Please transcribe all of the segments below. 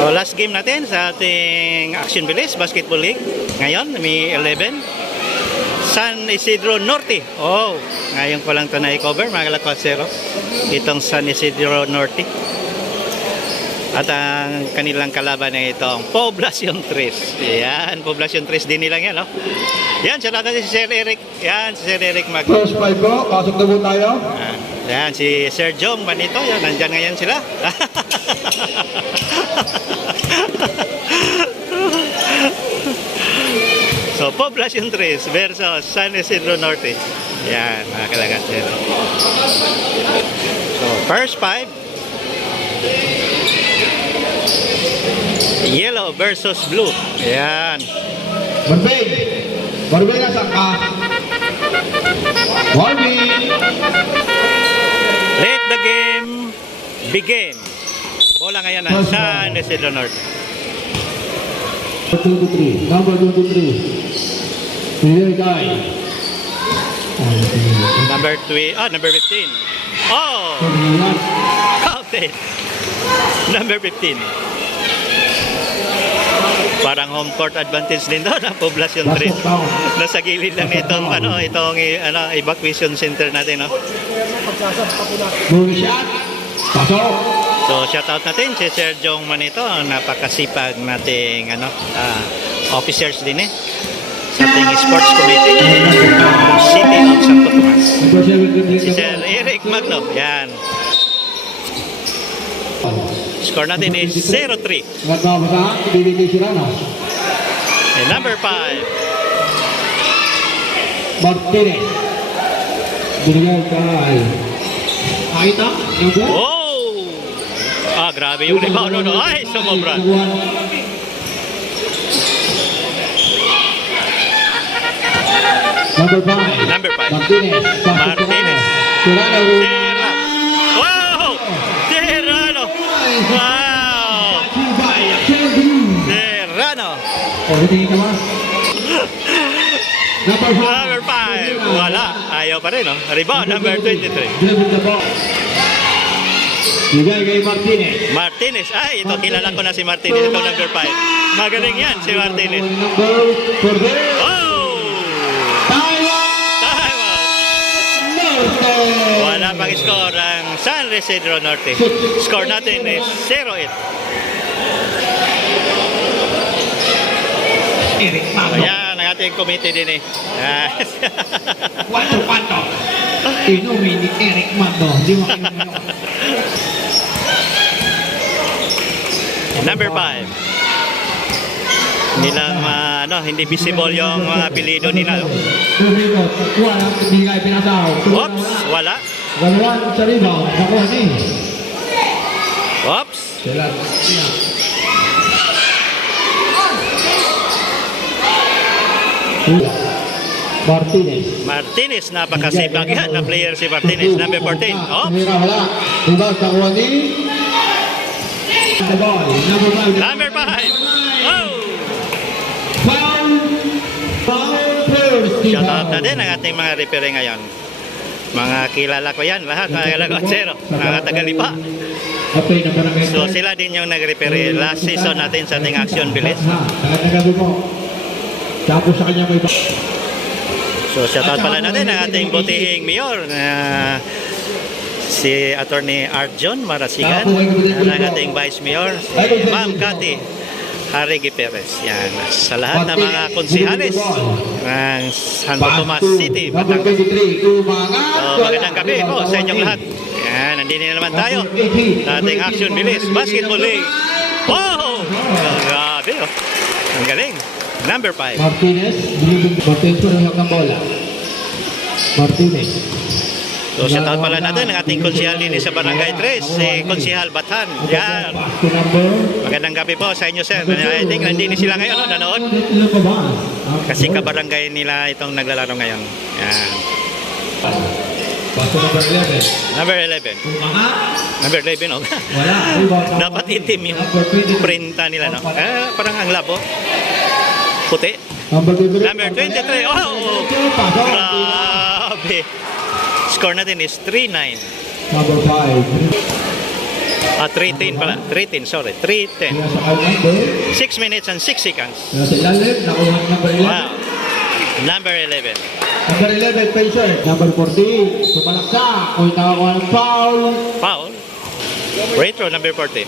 So last game natin sa ating Action Bilis Basketball League. Ngayon, may 11. San Isidro Norte. Oh, ngayon ko lang ito na-cover mga kalakwasero. Itong San Isidro Norte. At ang kanilang kalaban ay itong Poblacion 3. Yan, Poblacion 3 din nilang yan, no? Yan, siya natin si Sir Eric. Yan, si Sir Eric Mag. First five po, pasok na po tayo. Yan, si Sir Jong Manito. Yan, nandyan ngayon sila. So, Poblacion 3 versus San Isidro Norte. Yan, mga kalakwasero. So, first five. Yellow versus blue. Yan. Barbay na sa ka. Let the game begin. Bola ngayon ng San Isidro Norte. Number 23. Here guy. Number 15. Oh! Counted. Number 15. Parang home court advantage din doon ang Poblacion 3. Nasa gilid lang itong evacuation center natin, no? So shout out natin si Sir Jong Manito, napakasipag nating officers din sa ating sports committee City of Santo Tomas. Si Sir Eric Magno, yan. Score natin is 0-3. And number 5. Martinez. Binigay kay Aita. Oh! Grabe yung rebound. No. Ay, sumobra. Number 5. Martinez. Serrano. Wow! Serrano. Wow! Serrano. Number 5. Wala. Ayaw pa rin, no? Rebound, number 23. Bigay kay Martinez. Martinez. Ay, ito kilala ko na si Martinez. Ito number 5. Magaling yan si Martinez. Oh! Wala pang score ang San Isidro Norte. Score natin is 0-8. Ayan, ang ating committee din Wato. Inumin ni Eric Magno. Di mo Number 5. Nilang hindi visible yung mga apelido nila. Oops, wala. Galawan sa rebound. Nakuha ni. Oops. Martinez, napakasipag yan na player si Martinez. Number 14. Oops. Wala. Rebound nakuha ni. Number 5. Oh! Shout out na din ang ating mga referee ngayon. Mga kilala ko yan, lahat mga kalakwasero, mga tagalipa. So sila din yung nag-referee last season natin sa ating Action Bilis. So shout out pala natin ang ating butihing mayor, si Attorney Arjon Marasigan, ang ating Vice Mayor, si Ma'am Cathy Harigi Perez. Yan. Sa lahat ng mga konsihalis ng Santo Tomas City, Batangas. So, magandang gabi po sa inyong lahat. Yan, nandito na naman tayo sa ating Action Bilis Basketball League. Oh! Grabe, oh. Ang galing. Number 5. Martinez po ng bola. Martinez. So, shout out pala natin ang ating konsihal din sa Barangay 3, si Konsihal Bathan. Yan. Magandang gabi po sa inyo, sir. I think nandini sila ngayon, nanood. Kasi kabarangay nila itong naglalaro ngayon. Yan. Number 11. Number 11, oh. Dapat itim yung printa nila, no? Parang ang labo. Puti. Number 23. Oh! Grabe. Score natin is 3-9. Number 5. 3:10 pala. 3:10, sorry. 3:10. Kaya sa number. 6 minutes and 6 seconds. Nasa ilalim, nakuha ang number 11. Wow. Number 11. Number 11, Pacer. Number 14, sumalaksak. Kung nakakuha ng foul. Foul. Retro, number 14.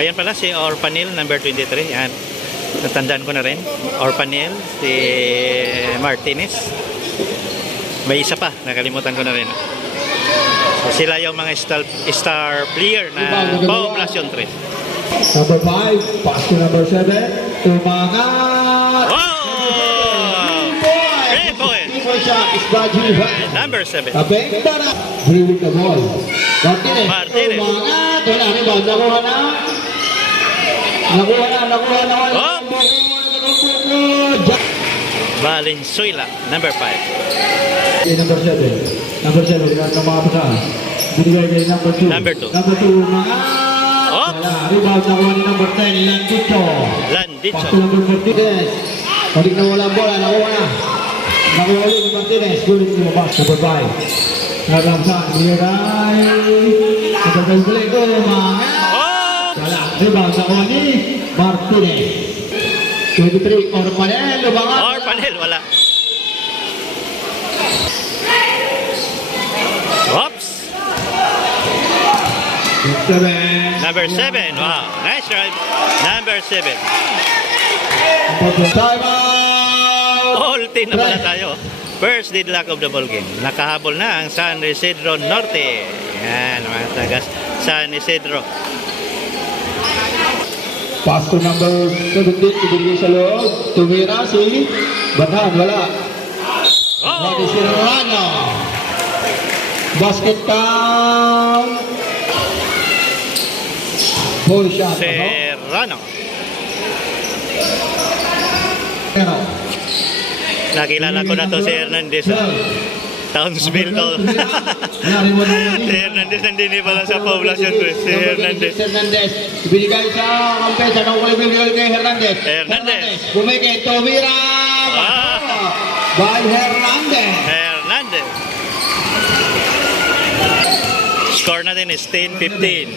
Ayan pala si Orpanil, number 23. Yan. Natandaan ko na rin. Orpanil, si Martinez. May isa pa, nakalimutan ko na rin. So, sila yung mga star player na Poblacion 3. Number 5, pass to number 7. Umangat. Wow! Great point! First shot is Baji. Number 7. Kabenta na. Dribbling the ball. Martinez. Martinez. Umangat. Wala, rebound. Nakuha na. Nakuha na. Oh! Valenzuela, number 5. Number 7. Number 7. Ang mga pasahan. Binigay kay number 2. Number 2. Number 2. Umangat. Oh! Wala, rebound. Nakuha ni number 10. Landicho. Landicho. Pass to number 14. Balik na wala ang bola. Nakuha na. Nakuha ulit ni Martinez. Gulit ni Mabas. Number 5. Naramsan. Binigay. Nagagay ko. Umangat. Oh! Wala. Rebound. Nakuha ni Martinez. 23. Orpanel. Umangat. Orpanel, wala. Oops! Number 7. Wow, nice drive. Number 7. Time out. Ulti na pala tayo. First deadlock of the ball game. Nakahabol na ang San Isidro Norte. Yan, mga tagas San Isidro. Pass to number 17. Ibigay sa loob. Tumira si Banhan. Wala. Lagi si Oh! Rano. Basket count. Ball shot. Serrano. Pero. Nakilala ko na to si Hernandez. Townsville to. Si Hernandez nandini pala sa Poblacion 3. Si Hernandez. Hernandez. Ibigay sa kampesa. Nakuha ibigay kay Hernandez. Hernandez. Bumigay. Tumira. Ah. By Hernandez. Hernandez. Score natin is 10-15.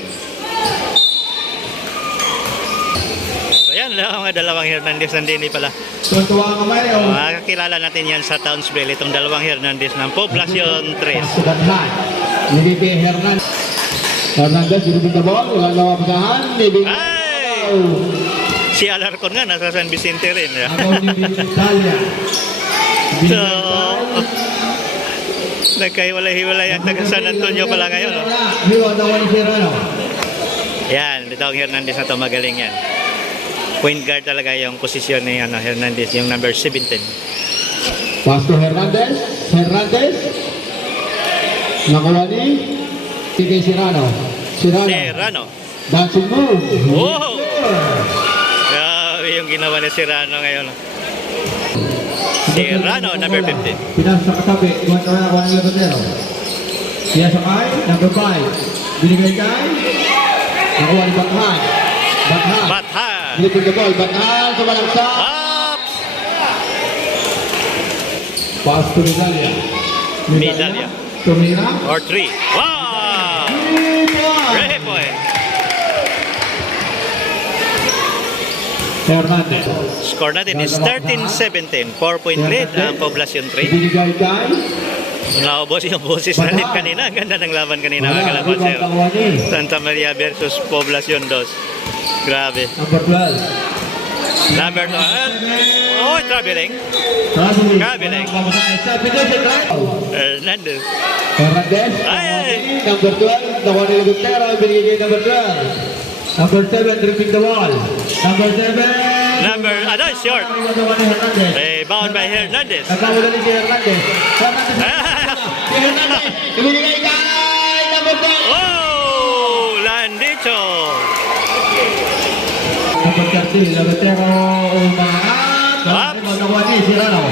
So yan, mga dalawang Hernandez nandini pala. Tuntua ang kamay. Makakilala natin yan sa Townsville, itong dalawang Hernandez ng Poblacion 3. Sudathan. Hindi kay Hernandez. Hernandez, dinubin the ball. Walang nawapasahan. Nibig. Ay! Si Alarcon nga, nasa San Vicente rin. Agaw ni Italia. So, nagkahiwalay-hiwalay ang taga San Antonio pala ngayon. Oh. Hiwa na wani Serrano. Yan, ito ang Hernandez na to, magaling yan. Point guard talaga yung posisyon ni Hernandez, yung number 17. Pass to Hernandez. Hernandez. Nakuha ni kay Serrano. Serrano. Dancing move. Wow! Grabe yung ginawa ni Serrano ngayon. Serrano, number 15. Pinasa sa katabi. Kuha na wala ng Lotero. Siya sakay. Number 5. Binigay kay. Nakuha ni Bathan. Bathan. Bathan. Nilipid the ball. Bathan. Sumalaksak. Ups! Pass to Medalya. Medalya. Tumira. Or 3. Wow! Great point. Hernandez. Score natin is 13-17. 4-point lead ang Poblacion 3. Binigay kay. Naubos yung boses natin kanina. Ang ganda ng laban kanina. Mga kalaban, sir. Santa Maria versus Poblacion 2. Grabe. Number 12. Number 2. Oh, traveling. Traveling. Hernandez. Hernandez. Ay! Number 12. Nakuha ni Lutero. Binigay kay number 12. Number 7, dribbling the ball. Number 7. Number, short. Nakuha ni Hernandez. Bound by Hernandez. Nagkawala ni si Hernandez. Hernandez. Si Hernandez. Ibinigay kay number 10. Oh! Landicho. Number 13. Lutero umangat. Nakuha ni Serrano.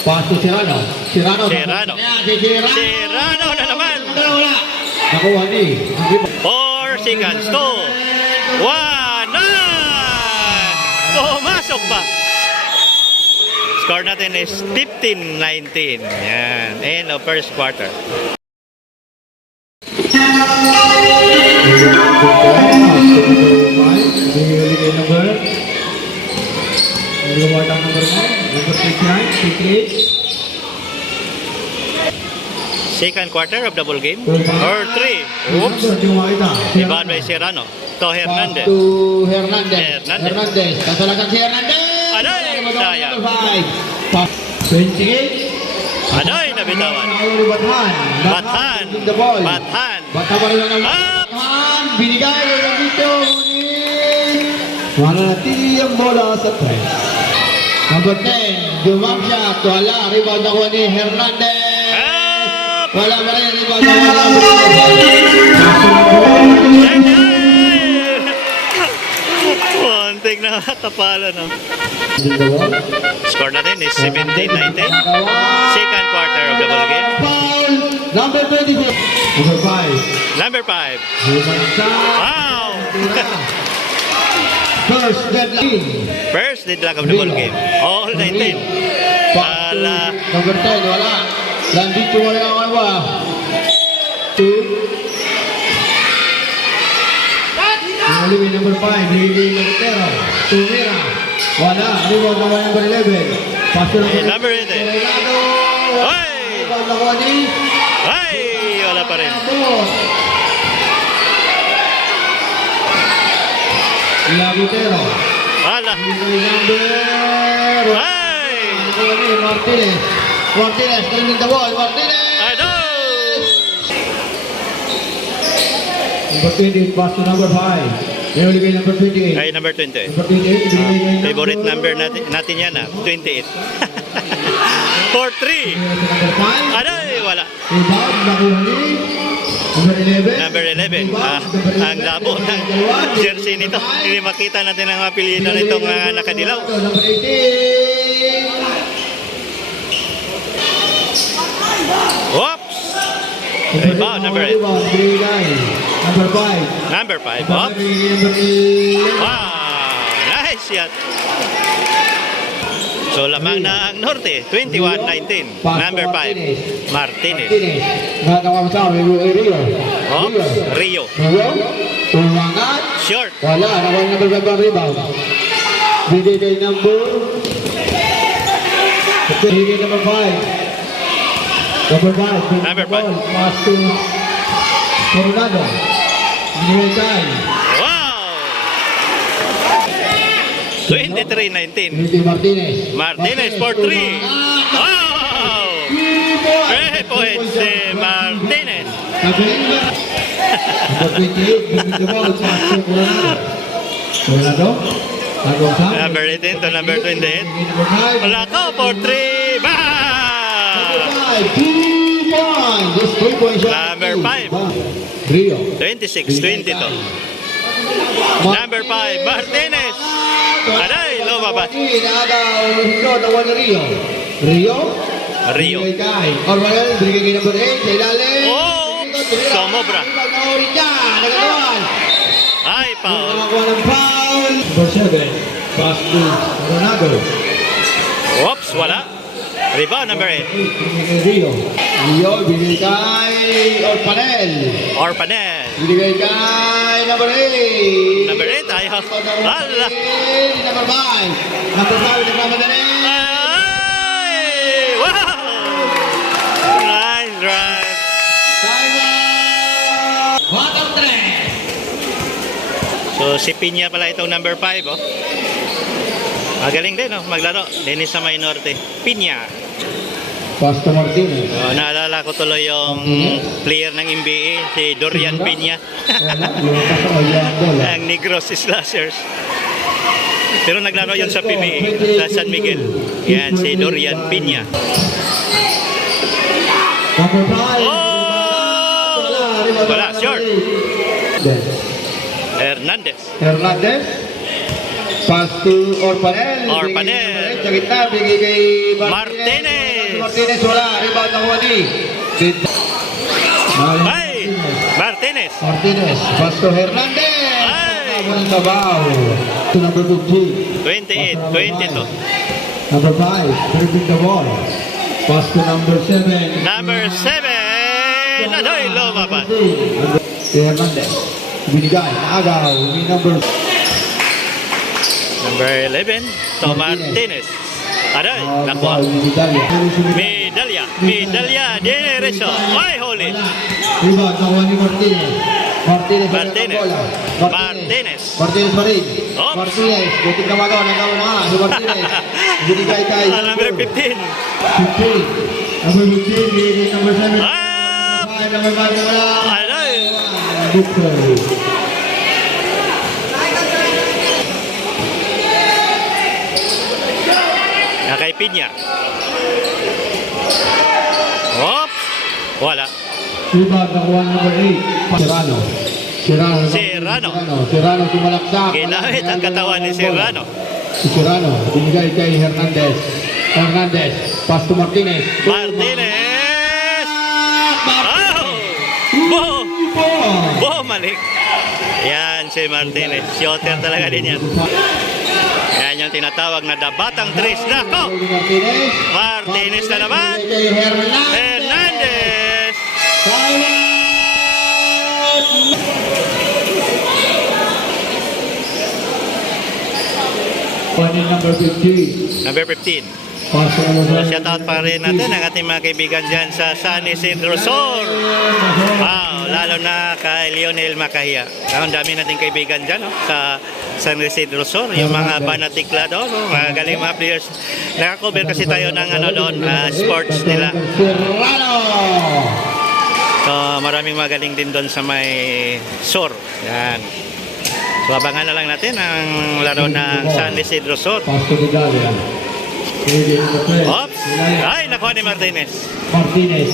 Pass to Serrano. Serrano. Serrano. Si Serrano. Serrano na naman. Wala. Nakuha ni. 4 seconds. 2. 1. Pumasok pa. Score natin is 15-19. Yan. End of first quarter. Second quarter of the ball game. Or 3. Oops. Rebound by Serrano. To Hernandez. To Hernandez. Hernandez. Hernandez. Kasalakan si Hernandez. Aday, sayang. 28. Aday, nabitawan. Bathan. The ball. Bathan. Bathan pa rin ang Up! Bathan. Binigay ng dito. Mananatili ang bola sa press. Number 10. Jumang shot. Wala. Rebound ako ni Hernandez. Up! Wala pa rin. Rebound ako. Muntik na tapalan, no? Score natin is 17-19. Second quarter of the ball game. Foul. Number 24. Number 5. Number 5. Wow! First deadline. First deadlock of the ball game. All 19. Ala. Number 10, wala. Landito wala na wala. 2. Naliwi number 5, Lili Montero. Tumira. Wala. Rebound na number 11. Pastor Number 8. Ay! Rebound na wala ni. Ay! Wala pa rin. Labutero. Wala. Number. Ay! Martinez. Martinez, cleaning the ball. Martinez. Ano? Number 20, pass to number 5. Nilagay number 28. Ay, number 20. Number 28, ibigay Favorite number natin yan, 28. For 3. number 5. Aday! Wala. Rebound, nakuha ni number 11. Number 11. Ang labo ng jersey nito. Hindi makita natin ang apelyido nitong nakadilaw. Number 18. Whoops! Rebound, number 8. Number 5. Number 5. Up. Number 11. Wow! Nice shot. So lamang na ang Norte, 21-19. Number 5, Martinez. Ngatawang sa Rio. Oops, Rio. Rio. Umangat. Short. Wala. Nakuha number 5 ang rebound. Bigay kay number. Bigay number 5. Number 5. Number 5. Pass to Coronado. Bigay kay. Wow! 23-19. Bigay Martinez. Martinez for 3. Wow! 3 points si Martinez. Number 28. Bigay the ball. Pass to Coronado. Coronado. Number 18 to number 28. Number 5. Wala ko for 3. Bang! 2 points. This 3-point shot. Number 5. Rio. 26-22. Number 5, Martinez. Aray, lumabas. Rio. Rio. Rio. Bigay kay Orwell. Bigay kay number 8. Sa ilalim. Oh! Sumobra. Nagagawan. Ay, foul. Nakakuha ng foul. Number 7. Pass to Coronado. Oops, wala. Rebound, number 8. Bigay kay Rio. Rio. Bigay kay Orpanel. Orpanel. Bigay kay number 8. Number 8, ayaw. Ala. Number 5. Number 5, nagmamadali. Ay! Wow! Nice drive. Time out. Bottom 3. So, si Piña pala itong number 5, oh. Magaling din, oh, maglaro. Dennis sa Norte. Piña. Pastor Martinez. Oh, naalala ko tuloy yung player ng NBA, si Dorian Piña. Ang Negros Slashers. Pero naglaro yun sa PBA, sa San Miguel. Yan, si Dorian Piña. Number 5. Oh! Wala, short. Hernandez. Hernandez. Pass to Orpanel. Orpanel. Sa gitna, bigay kay Martinez. Martinez, wala. Rebound na ni. Ay! Martinez. Martinez. Pass to Hernandez. Ay! Walang sabaw. To number 15. 28, 22. Number 5. Dribbling the ball. Pass to number 7. Number 7. Adoy, lumabas. Si Hernandez. Binigay, naagaw, ni number Number 11, to Martinez. Aray, nakuha. Medalya, dinereso. Ay, holy. Rebound, nakuha ni Martinez. Martinez pa rin. Oops. Martinez, butik na magawa, nagawa na nga si Martinez. Binigay kay Number 15. 15. Number 15, ni number 7. Ah! Number 5 na wala. Aray. Booker. Kay Pinya. Oops. Wala. Rebound, nakuha number 8. Serrano sumalaksak. Ginamit ang katawan ni Serrano. Si Serrano, binigay kay Hernandez. Pass to Martinez. Martinez! Oh! Bumalik. Yan si Martinez. Shooter talaga din yan. Yan yung tinatawag na dabatang tres. Nako! Martinez na naman. Kay Hernandez! Number 15. Number 15. Pass to number 7. Shout out pa rin natin ang ating mga kaibigan dyan sa San Isidro Sur. Wow, lalo na kay Lionel Macahia. Ang dami nating kaibigan dyan sa San Isidro Sur. Yung mga Banatikla doon, mga galing mga players. Nakakover kasi tayo ng doon, sports nila. Serrano. So maraming magaling din doon sa may Sur. Yan. So abangan na lang natin ang laro ng San Isidro Sur. Pass to Vidalia. Oops! Ay, nakuha ni Martinez. Martinez.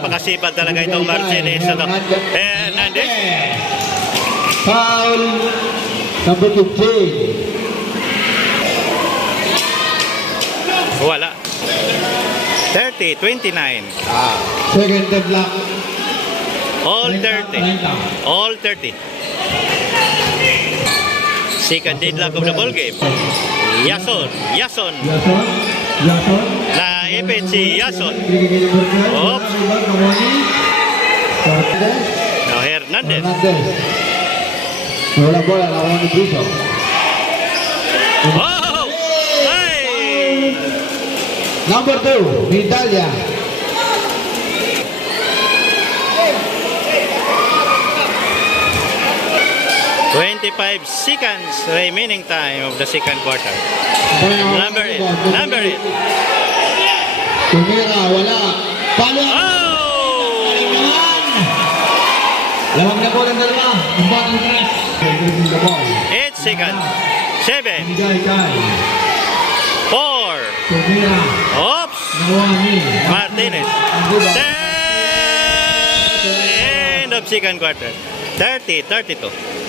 Pakasipag talaga itong Martinez. Hernandez. Foul. Number 15. Wala. 30-29. Second deadlock. All 30. All 30. Second deadlock of the ball game. Yason. Yason. Naipit si Yason. Oops. Now Hernandez. Wala bola, lawan ni Briso. Oh! Hey! Number 2, Vidalia. $25 seconds remaining time of the second quarter. Number 8. Tumira, wala. Palo! Oh! Lawag na bola ng dalawa. Ang batang tres. 8 seconds. 7. Bigay kay 4. Tumira. Oops! Nawani. Martinez. 10. End of second quarter. 30-32.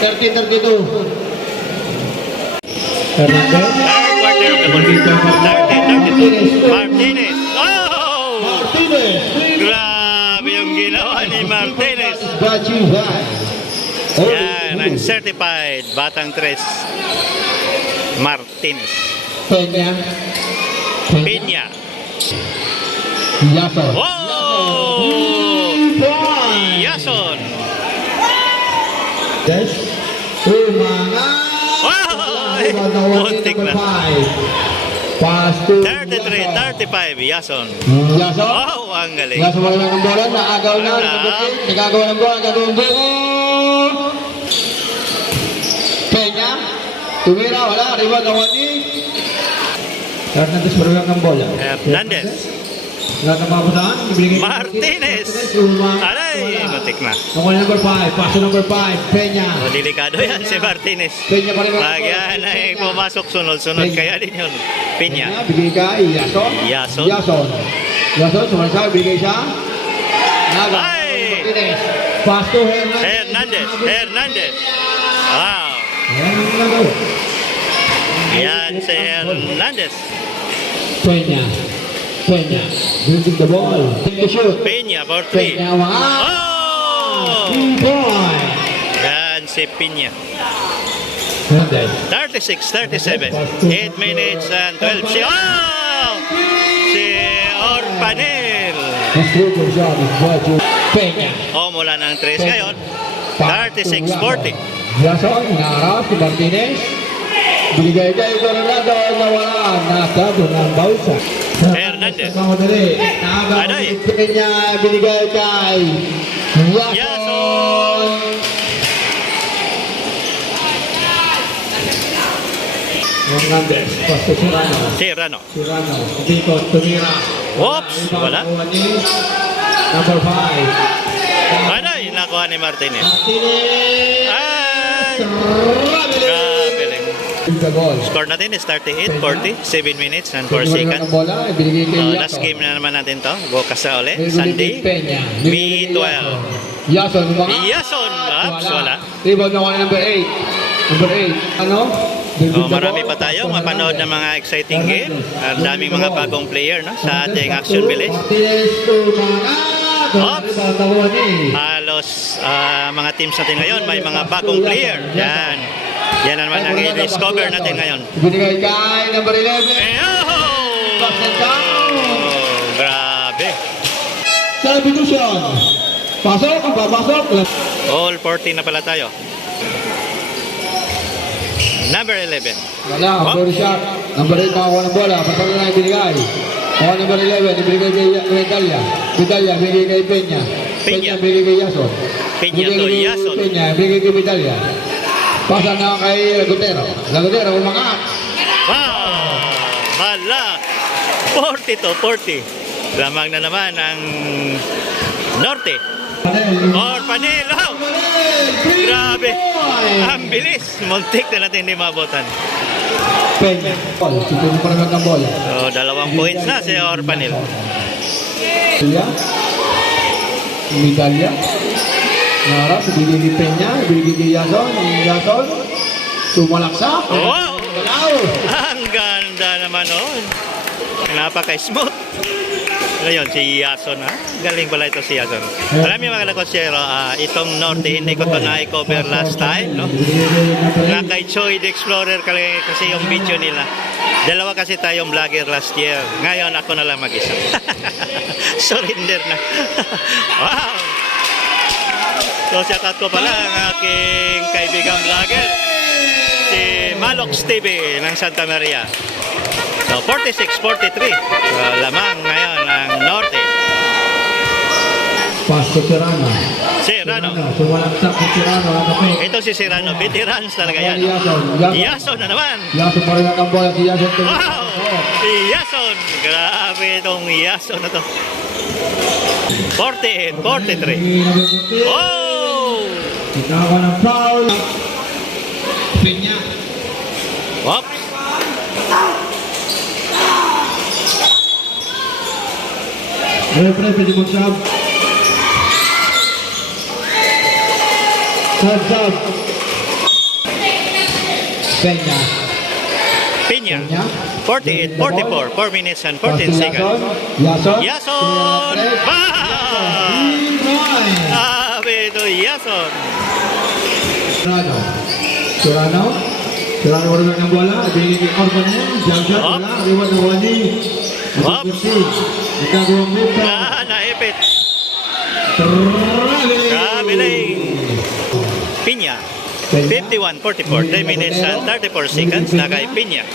Thirty two. Third quarter of the ball game. 30-32. Martinez. Oh! Martinez. Grabe yung ginawa ni Martinez. Got you back. Yan, ang certified Batang Tres Martinez. Peña. Pinya. Yason. Oh! Yason. Yes. Wow! Muntik na. Pass to 33-35, Yason. Yason. Oh, ang galing. Yason wala ng bola. Naagaw na. Nagagawa ng bola. Nagagawang buo. Peña. Tumira. Wala. Rebound na wani. Hernandez wala ng bola. Hernandez. Wala ng mabutaan. Martinez. Aray, muntik na. Nakuha number 5. Paso number 5. Peña. So, delikado yan si Martinez. Peña pa rin. Pag yan ay pumasok sunod-sunod, kaya din yun. Pinya. Bigay kay Yason. Yason. Yason, sumasabi, bigay siya. Naga. Ay! Martinez. Pass to Hernandez. Hernandez. Wow. Yan si Hernandez. Peña. Bringing the ball. Take the shoot. Pinya for 3. Peña, wow. Oh! 3 point. Yan si Pinya. Hernandez. 36-37. 8 minutes and 12. Si Orpanel. His super shot is Bojo Peña. Mula ng 3 ngayon. 36-40. Jason, inaarap si Martinez. Binigay kay Coronado, nawala. Nasado ng Bausa. Hernandez. Mamadali. Aday. Peña, binigay kay Yason. Hernandez, pasto Serrano. Serrano. Serrano, Bicos, tumira. Oops, wala. Number 5. Aday, nakuha ni Martinez. Martinez. Ay! Grabe Galing. The goal. Score natin is 38-40. 7 minutes and 4 Ng seconds. bola, binigay kay Yason. Last game na naman natin to. Bukas na uli. Binigay kay Sunday. Peña. May 12. Yason, mga. Yason. Oops, wala. Rebound nakuha ni number 8. Number 8. Ano? Marami pa tayong mapanood ng mga exciting game. Ang daming mga bagong player no, sa ating Action Village. Oops. Halos mga teams natin ngayon may mga bagong player. Yan. Yan naman ang i-discover natin ngayon. Binigay kay number 11. Grabe. Substitution. Pasok, papasok. All 40 na pala tayo. Number 11. Wala, first shot. Number 8 makakuha ng bola. Pasok na yung binigay. Kuha number 11, ibinigay kay Vidalia. Vidalia, binigay kay Peña. Peña. Binigay kay Yason. Peña to Yason. Peña, binigay kay Vidalia. Pasa na kay Lagutero. Lagutero, umangat. Wow! Hala! 40 to 40. Lamang na naman ang Norte. Orpanel! Wow! Grabe! Ang bilis! Muntik na natin hindi mabutan. Peña. Situin pa naman ng bola. So, 2 points na si Orpanel. Vidalia. Narap, ibigay kay Peña. Ibigay kay Yason. Yason. Sumalaksak. Wow! Galaw. Ang ganda naman noon. Napaka-smooth. Ngayon, si Yason ha. Galing pala ito si Yason. Marami mga kakotsero, itong Norte, hindi ko ito na-cover last time. No? Na kay Choi the Explorer kasi yung video nila. Dalawa kasi tayong vlogger last year. Ngayon, ako na lang mag-isa. Surrender na. Wow! So, shoutout ko pala ang aking kaibigang vlogger, si Malox TV ng Santa Maria. So, 46-43. Lamang ngayon ang Norte. Pasto Serrano. Serrano. Sumalaksak si Serrano. Ito si Serrano. Veterans talaga yan. Yason. Yason na naman. Yason pa rin ang bola. Si Yason. Wow! Si Yason. Grabe itong Yason na to. 48-43. Oh! Itawa ng foul. Peña. Oops. Pre, pwede mag-sub. Sub. Peña. Piña. 48-44. 4 minutes and 14 seconds. Yason. Yason! Grabe ito, Yason. Serrano wala ng bola. Ibigay kay Orbanel. Jump shot. Wala. Iwan na wani. Oops. Nagkagawang move. Naipit. Traveling. Piña. 51-44. 3 minutes and 34 seconds na kay Piña.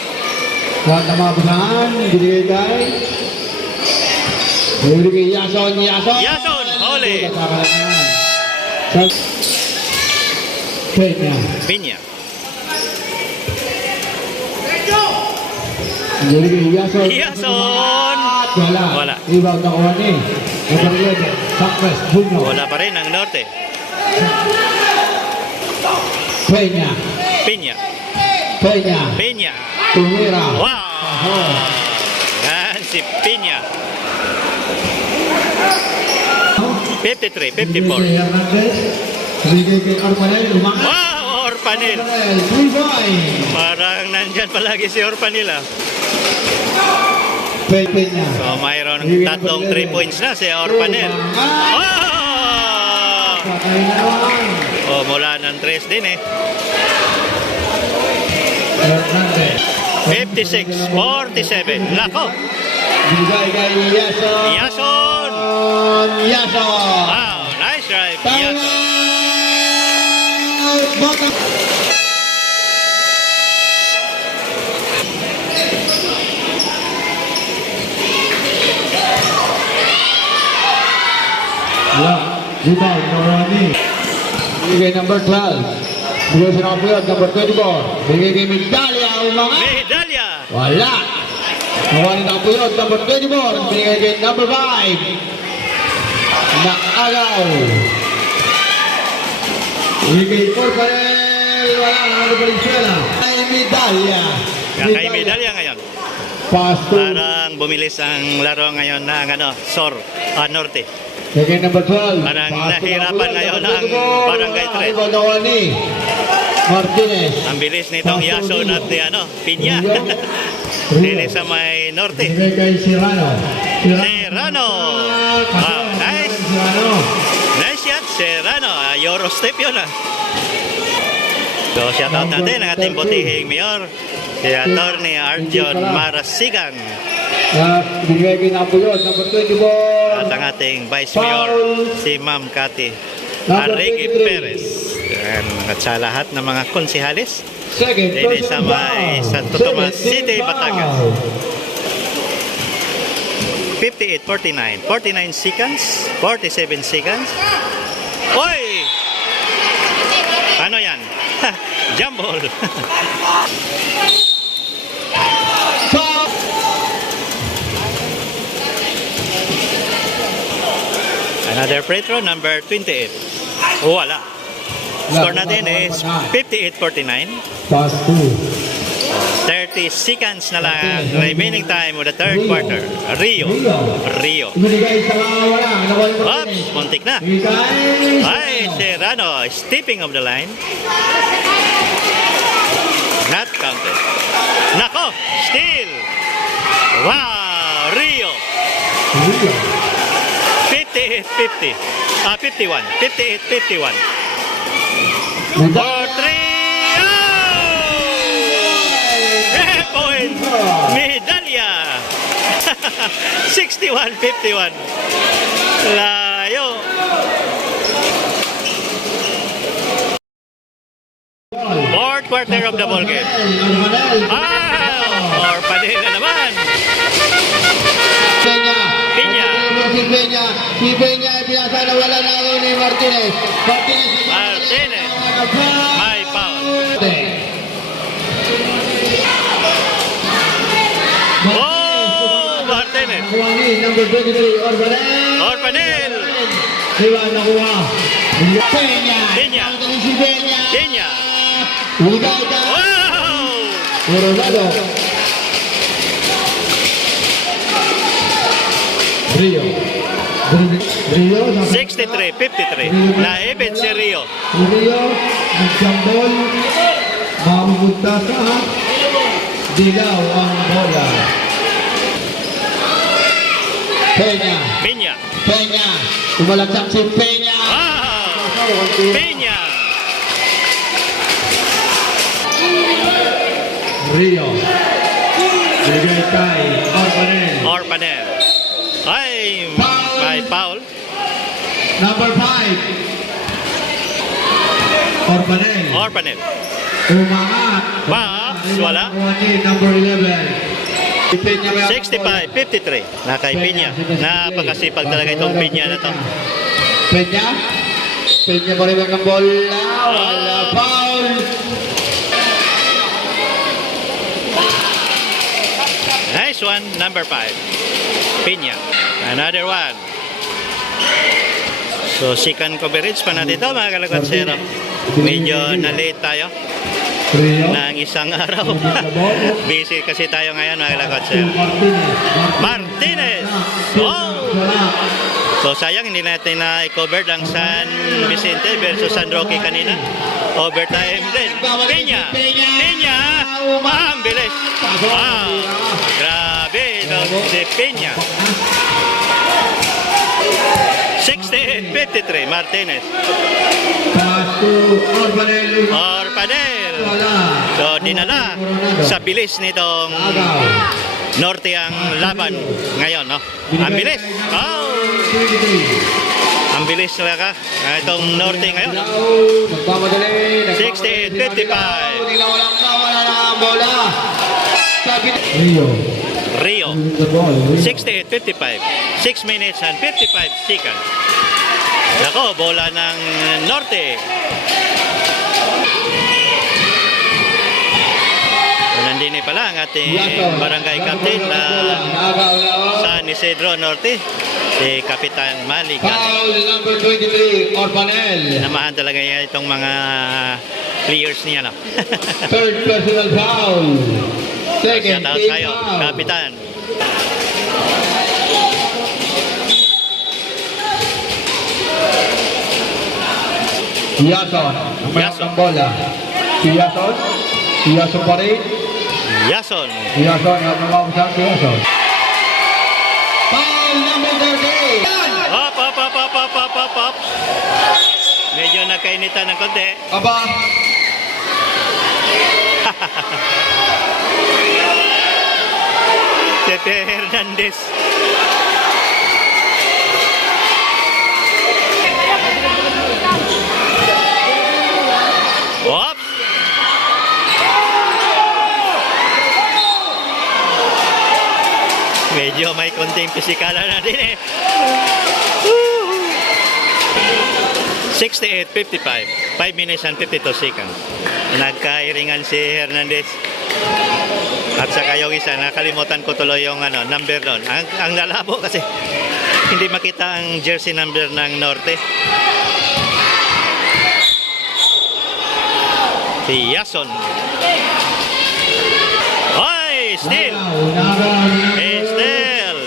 Wala mabasahan. Binigay kay. Binigay kay Yason. Yason! Huli! Peña. Piña. Binigay kay Yason. Yason! Wala. Rebound na kuha ni. Number 11. Sakres. Junior. Wala pa rin ang Norte. Peña. Piña. Piña. Tumira. Wow! Yan si Piña. 53-54. Hernandez. Binigay kay Orpanel. Umangat. Wow! Orpanel. 3-5. Parang nandyan palagi si Orpanel ah. Peña. So mayroon tatlong 3 points na si Orpanel. Oh! Patay na naman. Oh, mula ng 3 din eh. Hernandez. 56-47. Nako! Binigay kay Yason. Yason! Yason. Wow! Nice drive, Yason. Bottom. Wala. Rebound, Norani. Bigay number 12. Bigay sa nakapuyod, number 24. Bigay kay Migdalia, umangat. Medalya! Wala. Nawali nakapuyod, number 24. Bigay kay number 5. Naagaw. Bigay kay Corpanel. Wala, nakapuyod pa rin siya. Kay Migdalia. Kay medalya ngayon. Pass to. Parang bumilis ang laro ngayon ng Norte. Bigay number 12. Parang Pass to nahirapan nakapuyod, ngayon number ang 24. Barangay Tres. Wala, nawali. Martinez. Ang bilis nitong Yason at Pinya. Dili sa may Norte. Bigay kay Serrano. Serrano! Wow, nice! Serrano. Nice shot, Serrano. Euro step yun So, shoutout natin ang ating butihing mayor, si Atty. Arjon Marasigan, Bigay kay Napuyod, number 24. at ang ating vice mayor, si Ma'am Cathy Arregui Perez. Yan, at sa lahat ng mga konsihalis Second, dito sa may Santo Tomas City, Batangas. 58-49. 49 seconds. 47 seconds. Oy! Ano yan? Jump ball. Another free throw, number 28. Wala. Score natin is 58-49. Pass 2. 30 seconds na lang remaining time of the third quarter. Rio. Binigay sa wala. Oops, muntik na. Bigay. Ay, Serrano, stepping of the line. Not counted. Nako, steal. Wow, Rio. 58-50. 51. 58-51. For 3. Point. Medalya. 61-51. Layo. Fourth quarter of the ball game. Or Padilla naman. Pinya. Si Peña, pinasa na wala na ako ni Martinez. Martinez. May foul. Oh, Martinez. Number 23, Orbanel. Orbanel. Iwan nakuha. Peña. Peña. Si Peña. Pinya. Bigay ka. Wow. Coronado. Rio. Rio. 63-53. Naibit si Rio. Rio. Nagsambol. Mamupunta sa dilaw ang bola. Peña. Pinya. Peña. Tumalagsak si Peña. Wow. Pinya. Rio. Bigay kay Orbanel. Orbanel. Ay, may foul. Number 5. Orbanel. Orbanel. Umangat. Wala. Number 11. 65-53 na kay Pinya. Napakasipag talaga itong Pinya na to. Peña. Peña pa rin ang bola. Wala foul. Nice one, number 5. Pinya. Another one. So, second coverage pa natin ito, mga kalagwatsero. Medyo na-late tayo Rio. ng isang araw. Busy kasi tayo ngayon, mga kalagwatsero. Martinez! Oh! So, sayang hindi natin na-cover ang San Vicente versus San Roque kanina. Overtime din. Pinya! Pinya! Ang bilis! Wow! Grabe ito si Pinya. 68-53, Martinez. Pass to Orbanel. Orpanel. Wala. So, dinala sa bilis nitong Agaw. Norte ang laban ngayon, no? Ang bilis. Oh! 23. Ang bilis talaga. Itong Norte ngayon. Nagmamadali. 68-55. Hindi na walang wala na ang bola. Rio. Rio. The ball. 68-55. 6 minutes and 55 seconds. Nako, bola ng Norte. Nandini pala ang ating barangay captain na San Isidro Norte, si Kapitan Maligan. Foul number 23, Orbanel. Namahan talaga niya itong mga players niya, no? Third personal foul. Second Shout out team sa'yo, foul. Kapitan. Yason. Ang mayroon ng bola. Si Yason. Si Yason pa rin. Yason. Si Yason. Yung namamusan si Yason. Foul number 30. Hop, hop, hop, hop, hop, hop, hop, hop. Medyo nagkainitan ng konti. Aba. Tete Hernandez. Whoops! Medyo may konting pisikalan na din eh. 68-55. 5 minutes and 52 seconds. Nagkairingan si Hernandez. At saka yung isa, nakalimutan ko tuloy yung number doon. Ang lalabo kasi hindi makita ang jersey number ng Norte. Si Yason. Oy, still. Still.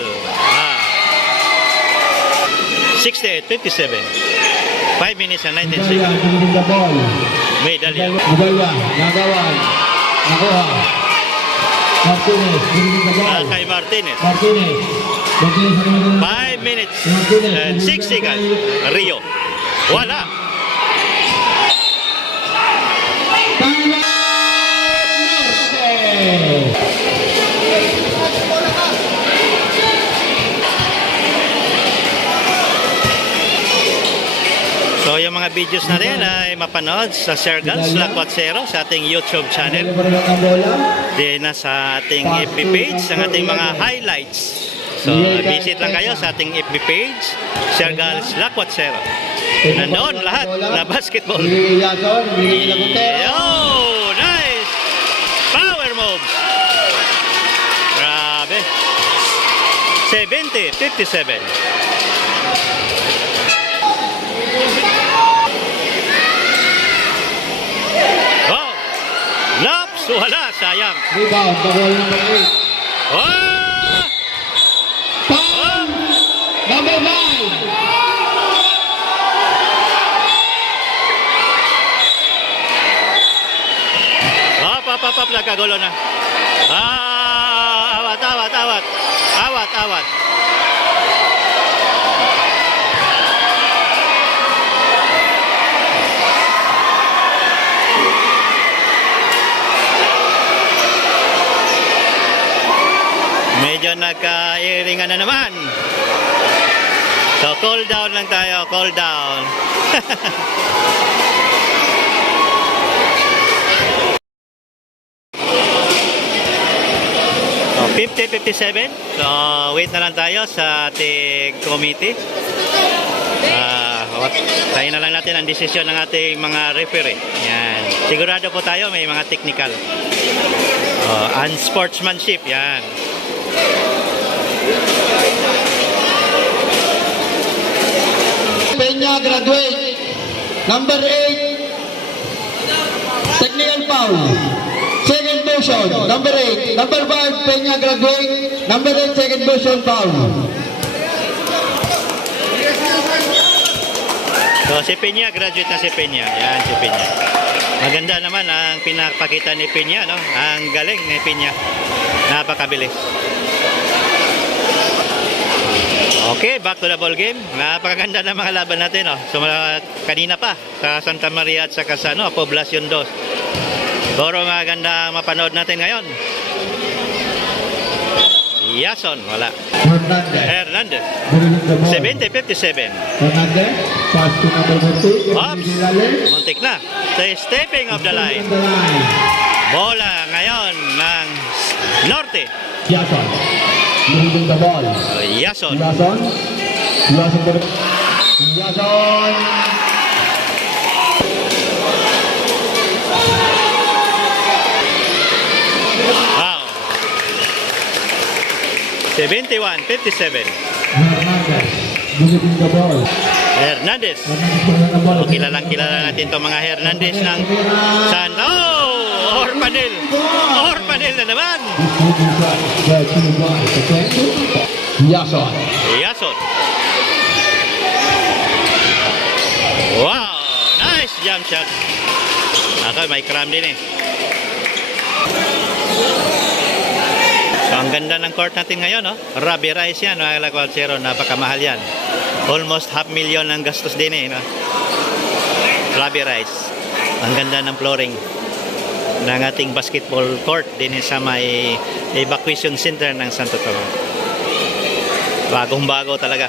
68-57. 5 minutes and 19 seconds. The ball. Medalya. Medalya. Nagawan. Nakuha. Martinez. The ball. Kay Martinez. Martinez. 5 minutes and 6 seconds. Rio. Wala. Norte. So yung mga videos na rin ay mapanood sa Sir Gals Lacuatsero sa ating YouTube channel. Din na sa ating FB page, ang ating mga highlights. So visit lang kayo sa ating FB page, Sir Gals Lacuatsero. Nandoon lahat na basketball. Yason. Oh, nice! Power moves! Grabe! 70-57. Oh! Laps! Wala! Sayang! Rebound. Ball number 8. Oh! Foul. Number 9. Hop, nagkagulo na. Awat. Awat. Medyo nagkairingan na naman. So, cool down lang tayo, cool down. 50-57. So, wait na lang tayo sa ating committee. Tayo na lang natin ang desisyon ng ating mga referee. Yan. Sigurado po tayo may mga technical. And sportsmanship. Yan. Peña graduate. Number 8. Technical foul. Second motion. Number 8. Number 5. Peña graduate. Number 8. Second motion foul. So, si Peña, graduate na si Peña. Yan, si Peña. Maganda naman ang pinapakita ni Peña, no? Ang galing ni Peña. Napakabilis. Okay, back to the ball game. Napakaganda ng mga laban natin. Oh. So, kanina pa sa Santa Maria at sa Casano, Poblacion 2. Puro maganda mapanood natin ngayon. Yason, wala. Hernandez. 70-57. Hernandez, pass to number 40. Ops, muntik na. The stepping of the line. Bola ngayon ng Norte. Yason. Leading the ball. Yason. Yason. Yason. Yason. Wow. 71-57. Hernandez. Leading the ball. Hernandez. Hernandez. O, kilala natin itong mga Hernandez ng San... Oh! Orpanel! Orpanel na naman! Yason. Yason. Wow! Nice jump shot. Ako, may cram din eh. So, ang ganda ng court natin ngayon, no? Ruby Rice yan, mga kalakwalsero. Napakamahal yan. Almost $500,000 ang gastos din eh, no? Ruby Rice. Ang ganda ng flooring ng ating basketball court din sa may evacuation center ng Santo Tomas. Bagong-bago talaga.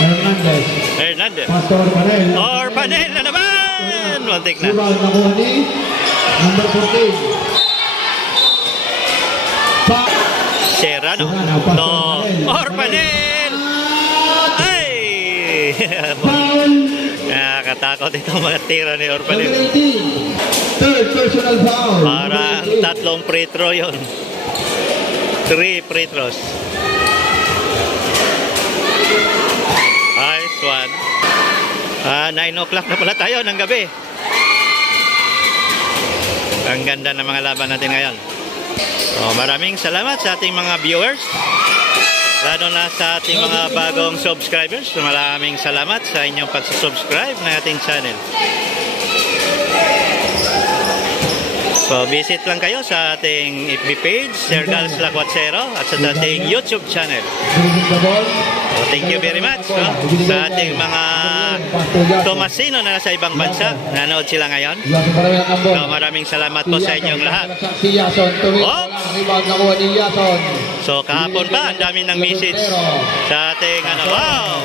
Hernandez. Hernandez. Pastor Orpanel. Orpanel na naman! Muntik na. Rebound nakuha ni number 14. Serrano. No. Orpanel! Ay! Foul. Nakakatakot itong mga tira ni Number Orpanel. 18. Third personal foul. Parang tatlong free throw yun. 3 free throws. Nice one. 9 o'clock na pala tayo ng gabi. Ang ganda ng mga laban natin ngayon. So, maraming salamat sa ating mga viewers. Lalo na sa ating mga bagong subscribers. Maraming salamat sa inyong pagsusubscribe ng ating channel. So, visit lang kayo sa ating FB page, Sir Gals Lacuatsero, at sa ating YouTube channel. So, thank you very much no, sa ating mga Tomasino na nasa ibang bansa. Nanood sila ngayon. So, maraming salamat po sa inyong lahat. Si Yason. Oh. Rebound nakuha ni Yason. So, kahapon pa, ang dami ng message sa ating, wow!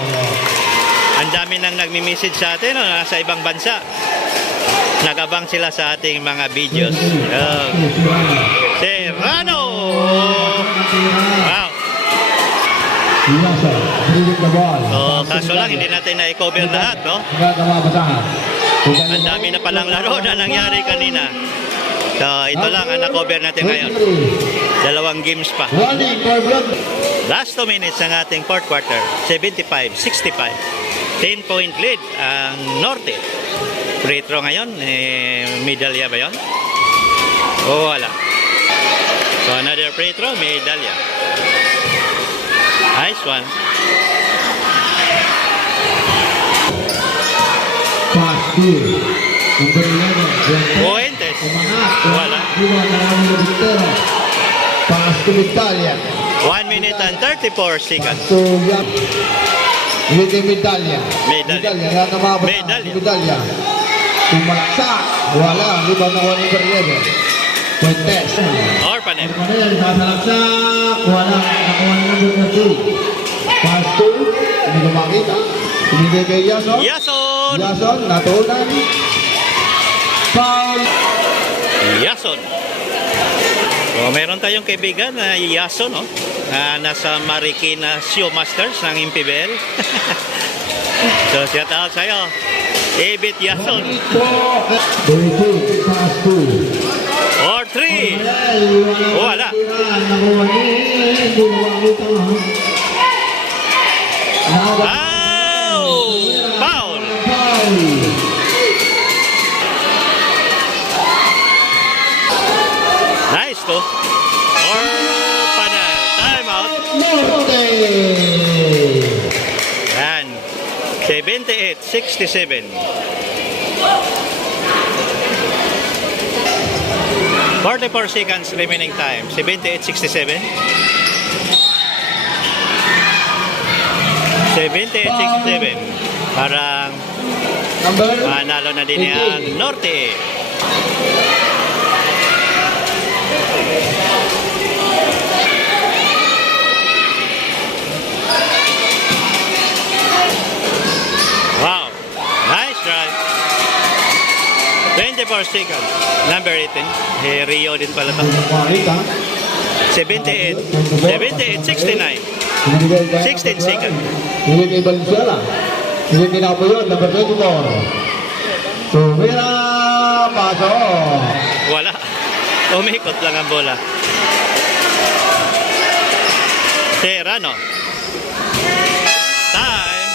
Ang dami nang nagmi-message sa atin, no, nasa ibang bansa. Nagabang sila sa ating mga videos. Serrano! Wow! Yason. Leading the ball. So, kaso lang, hindi natin na-cover lahat, no? Ang dami na palang laro na nangyari kanina. So, ito lang ang na-cover natin ngayon. 2 games pa. Last 2 minutes ng ating fourth quarter. 75-65. 10-point lead ang Norte. Free throw ngayon. Medalya ba yun? O wala. So, another free throw. Medalya. Nice one. Pass to number 11. Fuentes. Wala. Pass to Italia. 1 minute and 34 seconds. So, with the medalya. Medalya. Medalya. Medalya. Tumaksak. Wala. Rebound nakuha ni number 11. Fuentes. Orpanel. Orpanel. Sasalaksak. Wala. Nakuha ni number 13. Pass to. Hindi ko makita. Hindi kay Yason. Yason. Yason. Natulan. Foul. Yason. So, meron tayong kaibigan na Yason, no? Na nasa Marikina Show Masters ng MPBL. So, shout out sa'yo. David Yason. 32. Pass to. Or 3. Wala. Foul. Nice to. Or panel. Time out. Yan. 78-67. 44 seconds remaining time. 78-67. 78-67. Parang Number manalo na din ang Norte. Wow, nice drive. 24 seconds. Number 18. Rio din pala to. Marita. 78. 69. 16 seconds. Hindi kay Valenzuela. Hindi kinapuyon. Number 24. Tumira. Paso. Wala. Umikot lang ang bola. Serrano. Time.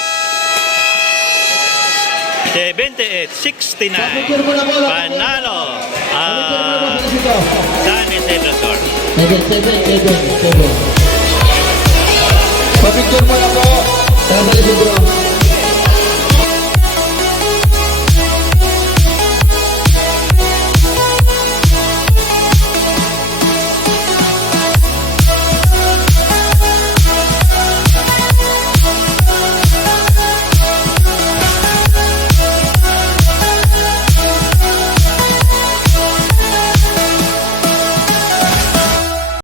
78-69. Panalo. San Isidro Sur. 7. Papicture mo na po. Sa San Isidro.